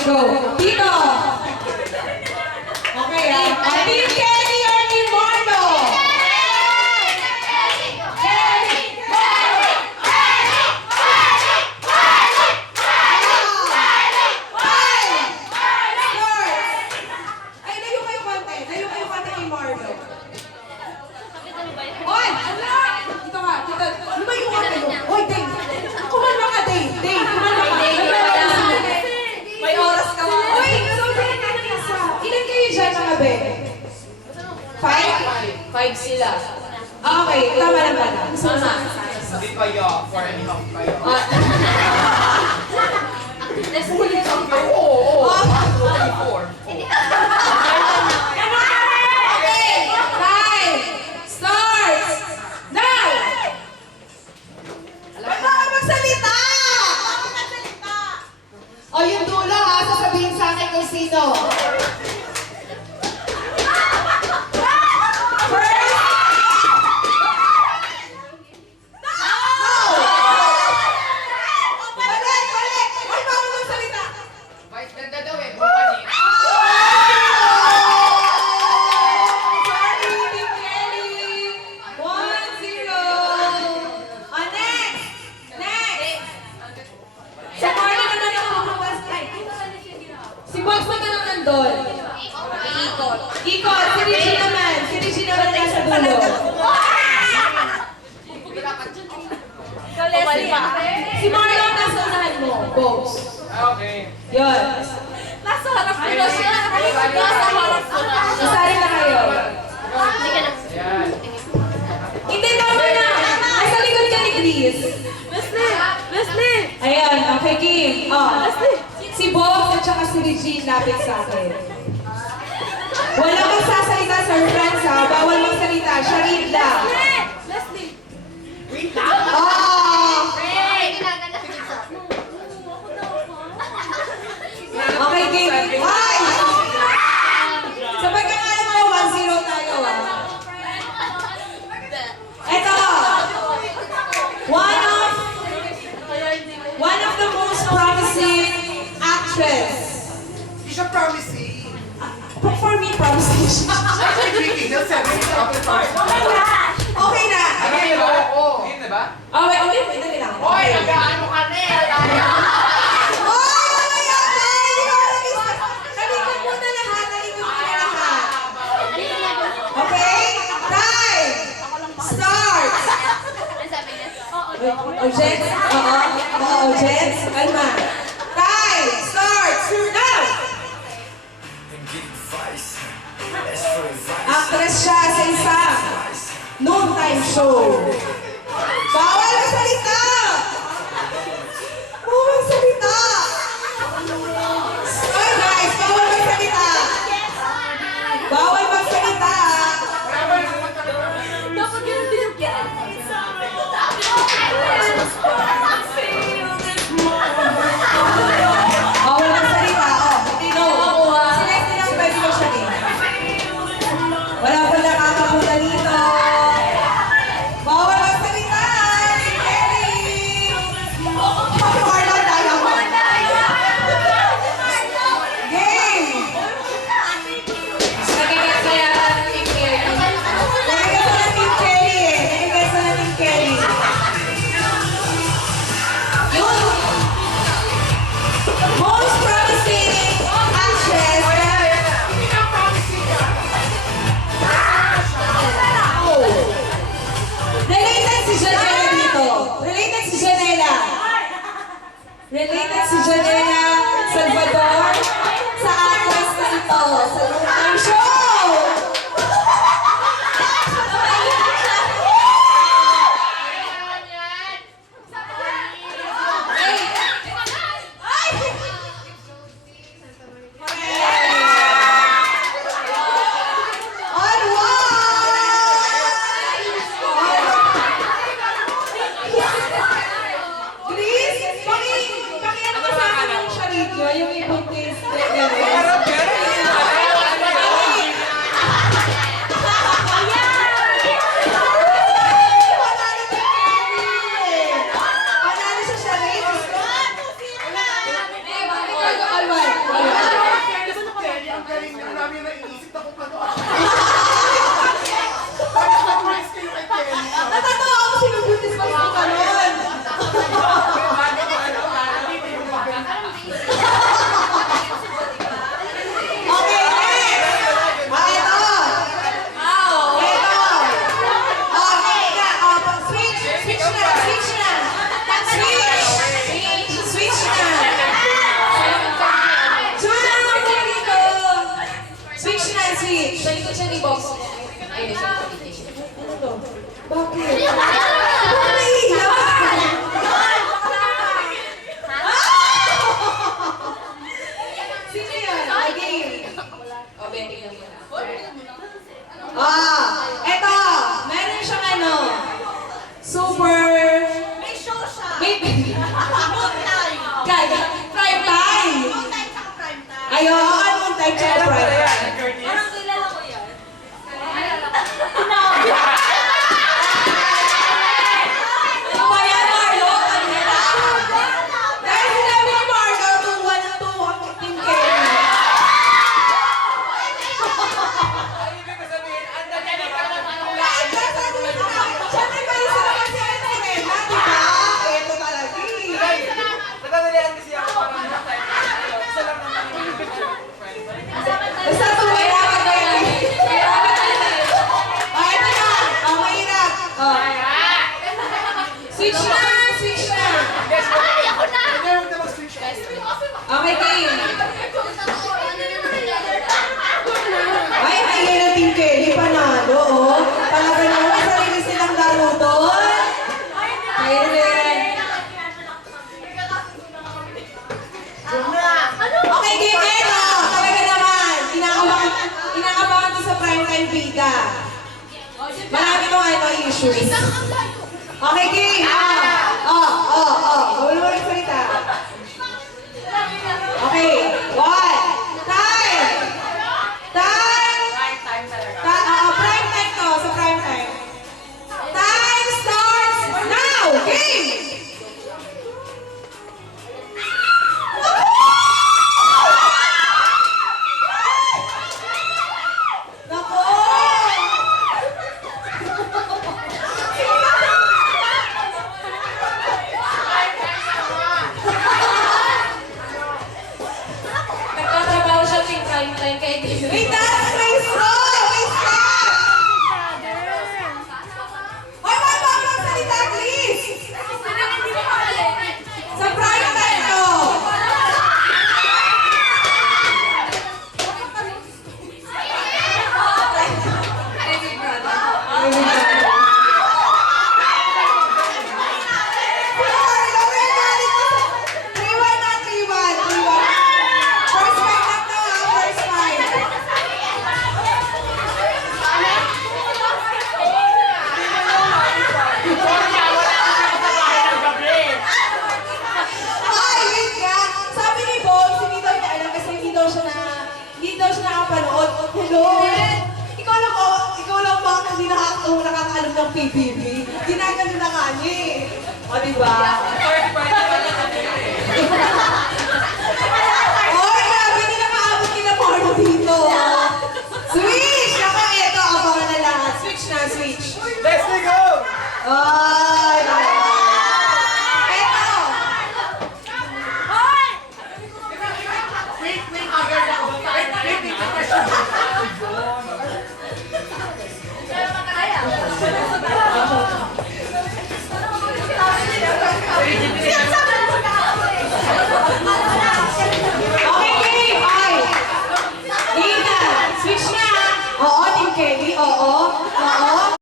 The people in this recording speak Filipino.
Okay, go. Tito! Okay, Team Kelly or Team Marlo? Ay, layo kayo konti. Layo kayo konti kay Marlo. Oy! Dito nga. Dito. Lumayo ka kayo. Oy, Dave. Kumalma ka, Dave. Dave, kumalma ka. May oras ka. Uy, sobrang natin isa. Ilan kayo dyan, mga be? 5? 5 sila. Okay, tama lang pala. Sana. Hindi kayo, 4 and a half kayo. Let's pull it up. Oo. Okay, time starts now! Wala ka magsalita! O yung dulo ha, sasabihin sa akin kung sino. Ikot! Si Richie naman! Si Richie naman nasa dulo. Si Marlo ang nasa unahan mo. Box. Okay. Yun. Nasa harap ko na siya. Nasa harap ko na siya. Isari na kayo. Ayan. Hindi naman na! Nasa likod ka ni Chris. Leslie! Leslie! Ayan, okay, Kim. Oh. Leslie! Si Bob at saka si Regine lapit sa akin. Wala magsasalita, Sir Franz, ha? Bawal magsalita. Siya read lang. Leslie! Oh! Okay, Kim. Ay! Sa pagkakala mo, 1-0 tayo, ha? Eto! One of the most promising actress. Hindi siya promising. For me, promising siya. Drinking na 7 Okay na. Ano yun? Oo. Yun na ba? Oh, wait, dali lang. Hoy, nag-ano ka na eh. Oy, mamaya ka! Hindi ko alam yung talikod muna lahat. Talikod muna lahat. Okay? Time! Start! Jets? Oo, Jets. Kalma. Time! Start! Now! Actress siya sa isang noontime show. Bawal magsalita! Bawal magsalita! Ay guys, bawal magsalita! Bawal magsalita! Dapat yun binigyan. Bawal magsalita, oh. Tino. Select lang pwede mo siya din. Wala pa nakakapunta dito. Bawal magsalita! Si Kelly! Marlon tayo mo. Game! Nagigets kaya Team Kelly. Nagigets na ng Team Kelly eh. Nagigets na ng Team Kelly. Yun! Most promising actress. Related si Janela dito. Related si Janela. Related si Janela Salvador sa actress na ito. Sa noontime show! On one! Chris, pakiano mo sa akin yung sharit nyo, yung ibuntis. switch. Sa likod siya ni Box. Ayun siya. Ano to? Bakit? Ano iiyak? Sino yun? Game. O, betting lang muna. Eto, meron siyang ano, super, May show siya. may, Noon time. kaya, prime time. Noon time tsaka prime time. Ayun, anong time siya prime time? Parang kilala ko yan. Ano ba yan, Marlo? Ano yan? Dahil sinabi ni Marlo, 2-1-2 ang team Kenny. Ibig ko sabihin, ang dami na parang anong laan. Siyempre, kayo sila kasi ay Serena, di ba? Ito talaga eh. Nadadalian kasi ako parang yung time. Isa lang naman yung Basta tumirapat na yan. Ito na. Mahirap. Switch na, switch na. Guys, ako na! Hindi mo mag-switch. Okay, game. Ay, ayun na Team Kelly, panalo, oh. Talaga naman, may sarili silang laro doon. Ayun rin. Okay, game ito. Talaga naman. Inakabakan ko sa primetime bida. Marami tong ano issues. Okay, game. Huwag mo salita. Okay, one. Time! Time! Prime time to, sa prime time. Time starts now! Game! Nako! Nagtatrabaho siya tuwing prime time kaya hindi Wait, that's my straw! May stop! Hoy, wag ba ang salita, please? Sa prime time to! Ay, wait nga. Sabi ni Bob, hindi daw niya alam kasi hindi daw siya nakapanood. Hello? Ikaw lang ba ang hindi nakakaalam ng PBB? Ginagano na nga niya eh. O, diba? Oy, grabe, hindi na maabot nila Marlo dito. Switch! Ako, eto, abangan na lahat. Switch na, switch. Let's go! Ah,